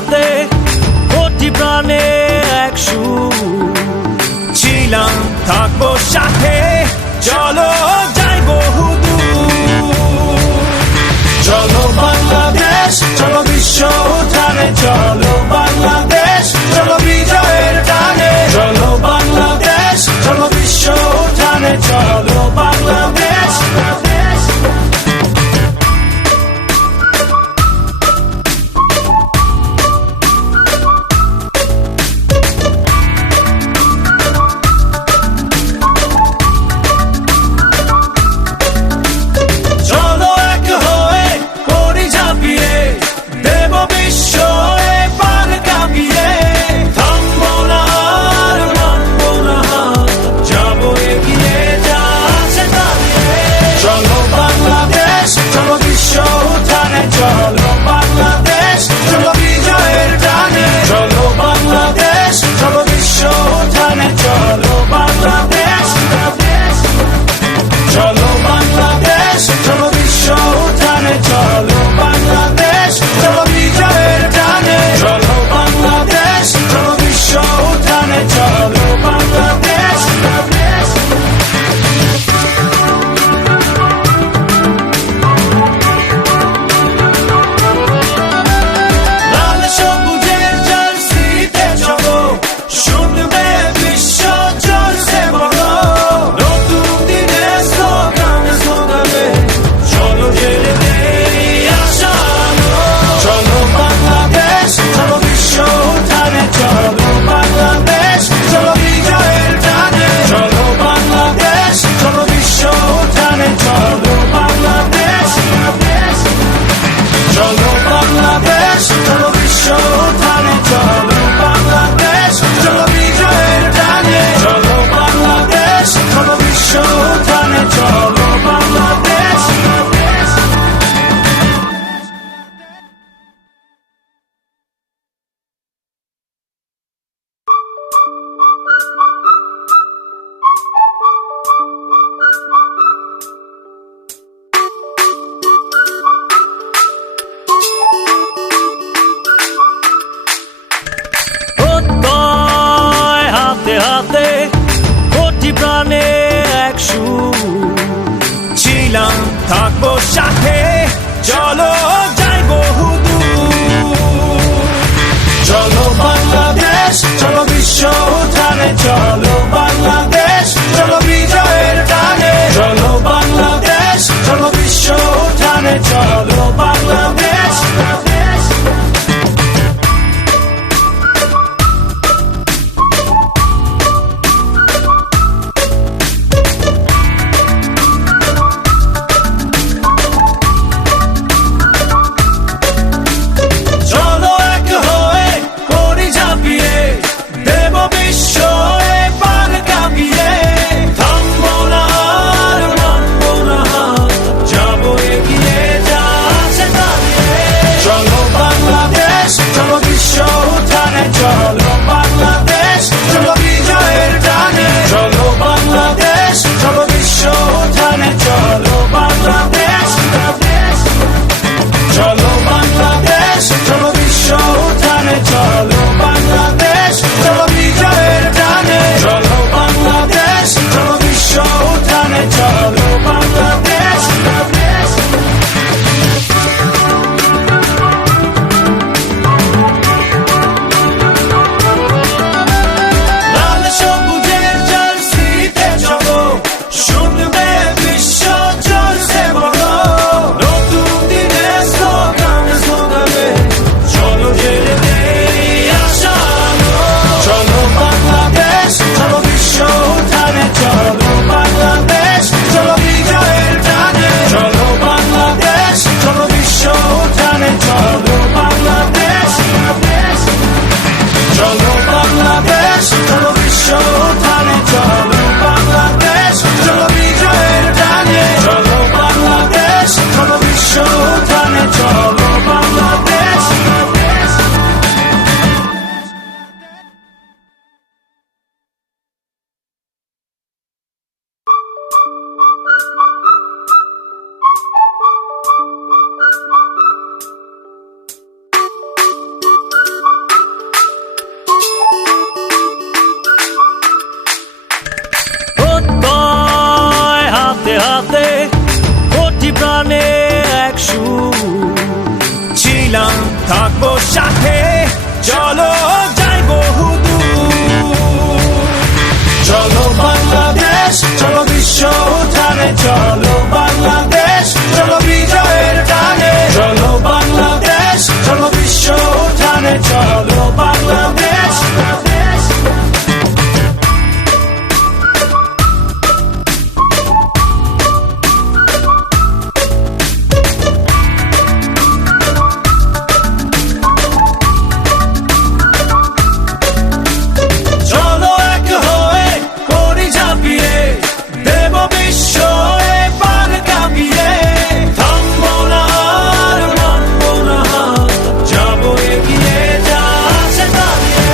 হাতে কোটি প্রাণে এক সুর ছিলাম থাকবো সাথে চলো যাই বহুদূর চলো বাংলাদেশ চলো বিশ্ব উঠানে চলো বাংলাদেশ চলো বিজয়ের টানে চলো বাংলাদেশ চলো বিশ্ব উঠানে চলো বাংলাদেশ চলো বাংলাদেশ চলো বিজয়ের টানে চলো বাংলাদেশ চলো বিশ্ব উঠানে চলো বাংলাদেশ চলো বাংলাদেশ চলো বিশ্ব উঠানে চলো বাংলাদেশ চলো বিজয়ের টানে চলো বাংলাদেশ চলো বিশ্ব উঠানে চলো বাংলাদেশ হাতে কোটি প্রাণে এক সুর ছিলাম থাকবো সাথে চলো যাই বহুদূর চলো বাংলাদেশ চলো বিশ্ব উঠানে চলো বাংলাদেশ চলো বিজয়ের টানে চলো বাংলাদেশ চলো বিশ্ব উঠানে চলো বাংলাদেশ হাতে কোটি প্রাণে এক সুর, ছিলাম থাকবো সাথে, চলো যাই বহুদূর। চলো বাংলাদেশ, চলো বিশ্ব উঠানে, চলো বাংলাদেশ, চলো বিজয়ের টানে। চলো বাংলাদেশ, চলো বিশ্ব উঠানে, চলো বাংলাদেশ। চলো এক হয়ে করি ঝাঁপিয়ে, দেব বিশ্ব এবার কাঁপিয়ে। থামবো না আর মানবো না হার, যাবো এগিয়ে যা আছে দাঁড়িয়ে।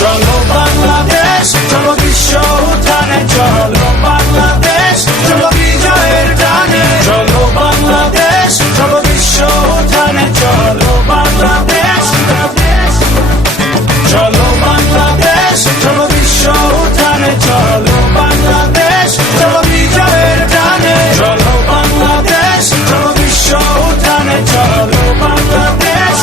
চলো বাংলাদেশ, চলো বিশ্ব উঠানে, চলো বাংলাদেশ, চলো বিজয়ের টানে। চলো বাংলাদেশ, চলো বিশ্ব উঠানে, চলো বাংলাদেশ। চলো বাংলাদেশ, চলো বিশ্ব উঠানে, চলো বাংলাদেশ, চলো বিজয়ের টানে। চলো বাংলাদেশ, চলো বিশ্ব উঠানে, চলো বাংলাদেশ।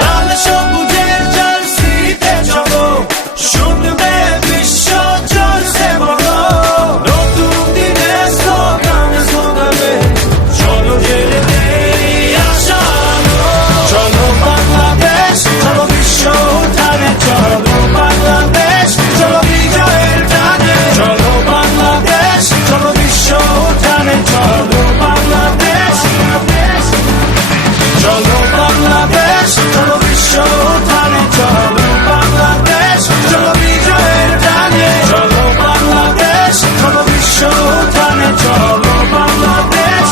লাল সবুজের জার্সিতে চলো, শুনবে বিশ্ব চলছে বড়। নতুন দিনের স্লোগান শোনাবে, চলো জেলে দেই আশা আলো। চলো বাংলাদেশ, চলো বিশ্ব উঠানে, চলো বাংলাদেশ, চলো বিজয়ের টানে। চলো বাংলাদেশ, চলো বিশ্ব উঠানে, চলো বাংলাদেশ। চলো বাংলাদেশ, চলো বিশ্ব উঠানে, চলো বাংলাদেশ, চলো বিজয়ের টানে। চলো বাংলাদেশ, চলো বিশ্ব উঠানে, চলো বাংলাদেশ।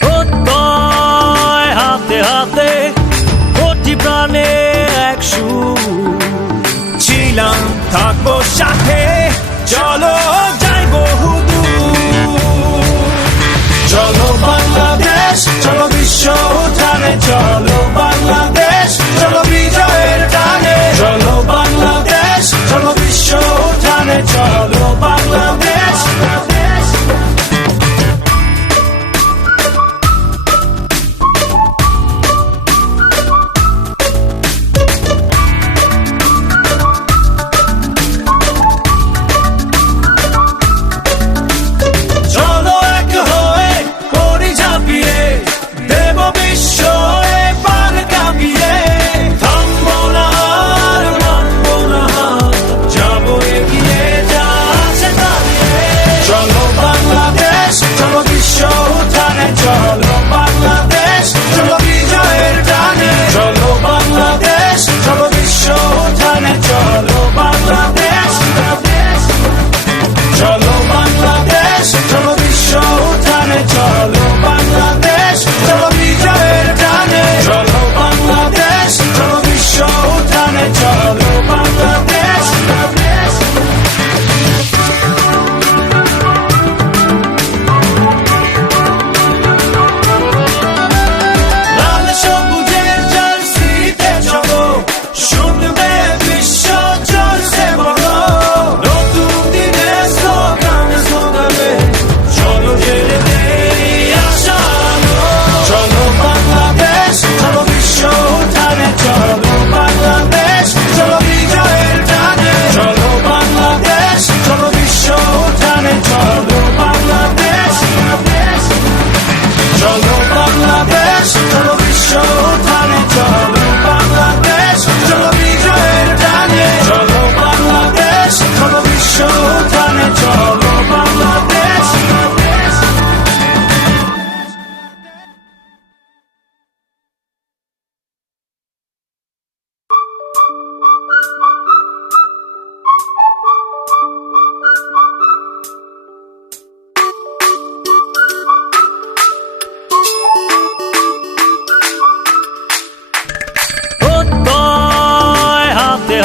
প্রত্যয় হাতে হাতে কোটি প্রাণে এক সুর, ছিলাম থাকবো সাথে, চলো যাই বহুদূর। চলো বাংলাদেশ, চলো বিশ্ব উঠানে, চলো বাংলাদেশ, চলো বিজয়ের টানে। চলো বাংলাদেশ, চলো বিশ্ব উঠানে, চলো বাংলাদেশ। চলো এক হয়ে করি ঝাঁপিয়ে, দেব বিশ্ব এবার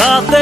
হাতে